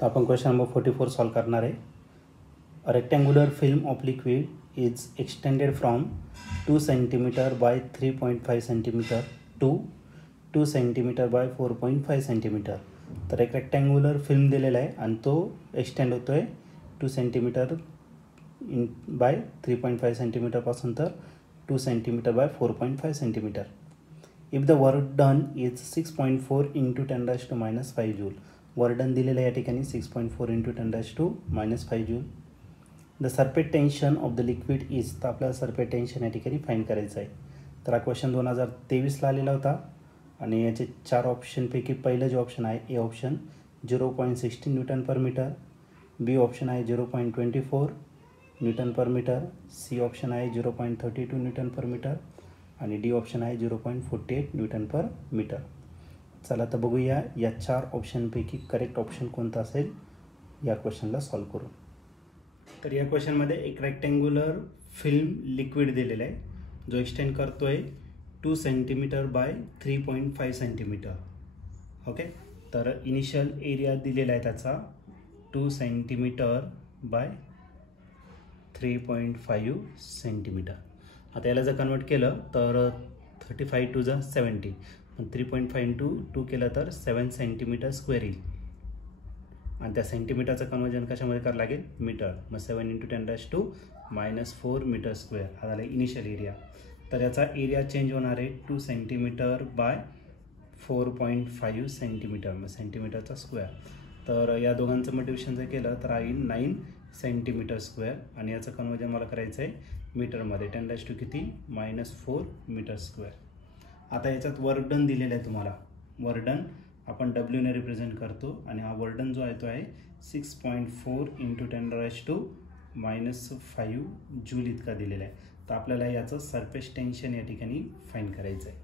तर आपण question number 44 solve करणार आहे. A rectangular film of liquid is extended from 2 centimetre by 3.5 centimetre to 2 centimetre by 4.5 centimetre. तर एक रेक्टँग्युलर फिल्म दिलेला आहे आणि तो एक्सटेंड होतो आहे 2 सेंटीमीटर बाय 3.5 सेंटीमीटरपासून तर 2 centimetre by 4.5 centimetre. If the work done is 6.4 into 10⁻⁻5 joule. Work done दिलेलं आहे या ठिकाणी 6.4 into 10⁻⁻5 joule. The surface tension off the liquid is. तर आपल्याला सरफेस टेन्शन या ठिकाणी फाईंड करायचं आहे. तर हा क्वेश्चन 2023ला आलेला होता आणि याचे 4 ऑप्शनपैकी पहिलं जे ऑप्शन आहे A option 0.16 newton per metre, B option आहे 0.24 newton per metre, C option आहे 0.32 न्यूटन पर मीटर आणि डी ऑप्शन आहे 0.48 न्यूटन पर मीटर. चला तर बघूया या 4 ऑप्शनपैकी करेक्ट ऑप्शन कोणता असेल या क्वेश्चनला सॉल्व करू. तर या क्वेश्चनमध्ये एक रेक्टँग्युलर फिल्म लिक्विड दिलेला आहे जो एक्सटेंड करतोय 2 सेंटीमीटर बाय 3.5 सेंटीमीटर. ओके, तर इनिशियल एरिया दिलेला आहे त्याचा 2 सेंटीमीटर बाय 3.5 सेंटीमीटर. आता याला जर कन्वर्ट केलं तर 35 टू 70, पण 3.5 इंटू 2 केलं तर 7 सेंटीमीटर स्क्वेअर येईल आणि त्या सेंटीमीटरचं कन्वर्जन कशामध्ये करावं लागेल मीटर. मग 7 इंटू 10⁻⁻4 मीटर स्क्वेअर हा झाला इनिशियल एरिया. तर याचा एरिया चेंज होणार आहे 2 सेंटीमीटर बाय 4.5 सेंटीमीटर, मग सेंटीमीटरचा स्क्वेअर. तर या दोघांचं मग डिव्हिजन जर केलं तर येईल 9 सेंटीमीटर स्क्वेअर आणि याचं कन्वर्जन मला करायचं आहे मीटरमध्ये 10⁻⁻ किती -4 मीटर स्क्वेअर. आता याच्यात वर्क डन दिलेलं आहे तुम्हाला. वर्क डन आपण डब्ल्यूने रिप्रेझेंट करतो आणि हा वर्क डन जो आहे तो आहे 6.4 इंटू 10⁻⁻5 जूल इतका दिलेला आहे. तर आपल्याला याचं सरफेस टेन्शन या ठिकाणी फाईंड करायचं आहे.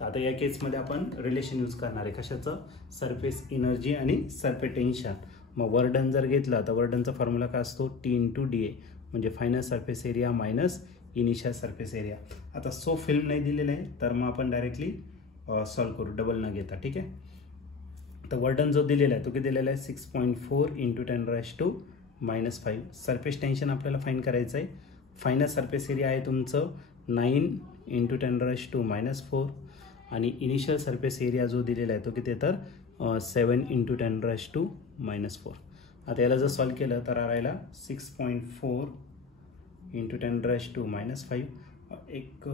तर आता या केसमध्ये आपण रिलेशन यूज करणार आहे कशाचं, सरफेस एनर्जी आणि सरफेस टेन्शन. मग वर्क डन जर घेतला तर वर्क डनचा फॉर्म्युला काय असतो टी इंटू डी ए, म्हणजे final surface area minus initial surface area. आता सो फिल्म नाही दिलेलं आहे तर मग आपण डायरेक्टली सॉल्व करू डबल न घेता. ठीक आहे, तर वर्क डन जो दिलेला आहे तो किती दिलेला आहे 6.4 इंटू 10⁻⁻5. सरफेस टेन्शन आपल्याला फाईंड करायचं आहे. फायनल सरफेस एरिया आहे तुमचं 9 इंटू 10⁻⁻4 आणि इनिशियल सरफेस एरिया जो दिलेला आहे तो किती तर 7 इंटू 10⁻⁻4. आता याला जर सॉल्व केलं तर राहिला 6.4 इंटू 10⁻⁻5. एक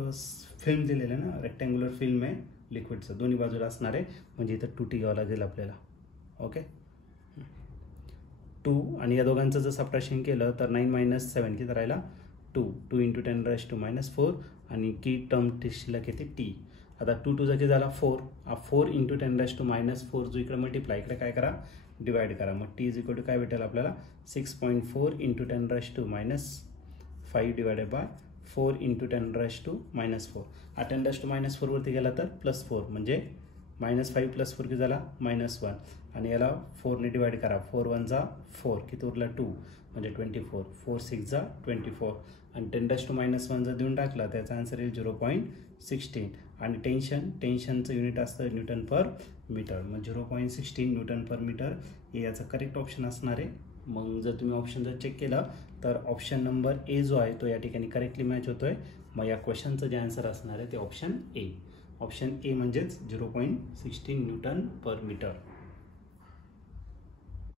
फिल्म दिलेलं आहे ना, रेक्टँग्युलर फिल्म आहे लिक्विडचं, दोन्ही बाजूला असणार आहे म्हणजे इथं 2T घ्यावं लागेल आपल्याला. ओके, 2 आणि या दोघांचं जर सबट्रॅक्शन केलं तर 9 - 7 किती राहिला 2 इंटू 10⁻⁻4 आणि की टर्म शिल्लक किती टी. आता 2 2 किती झाला 4, 4 इंटू 10⁻⁻4 जो इकडे मल्टिप्लाय इकडे काय करा डिवाइड करा. मग टी इज इक्वल टू काय भेटेल आपल्याला 6.4 इंटू 10⁻⁻5 डिवायडेड बाय 4 इंटू 10⁻⁻4. हा 10⁻⁻4 वरती गेला तर +4 म्हणजे -5 + 4 किती झाला -1 आणि याला 4 ने डिवाइड करा. 4 1 जा 4 किती उरला 2 म्हणजे 24, 4 6 जा 24 आणि 10⁻⁻1 जर देऊन टाकला त्याचा आन्सर येईल 0.16 आणि टेन्शनचं युनिट असतं न्यूटन पर मीटर. मग 0.16 न्यूटन पर मीटर हे याचं करेक्ट ऑप्शन असणार आहे. मग जर तुम्ही ऑप्शन जर चेक केला तर ऑप्शन नंबर ए जो आहे तो या ठिकाणी करेक्टली मॅच होतोय. मग या क्वेश्चनचं जे आन्सर असणार आहे ते ऑप्शन ए. ऑप्शन ए म्हणजेच 0.16 न्यूटन पर मीटर.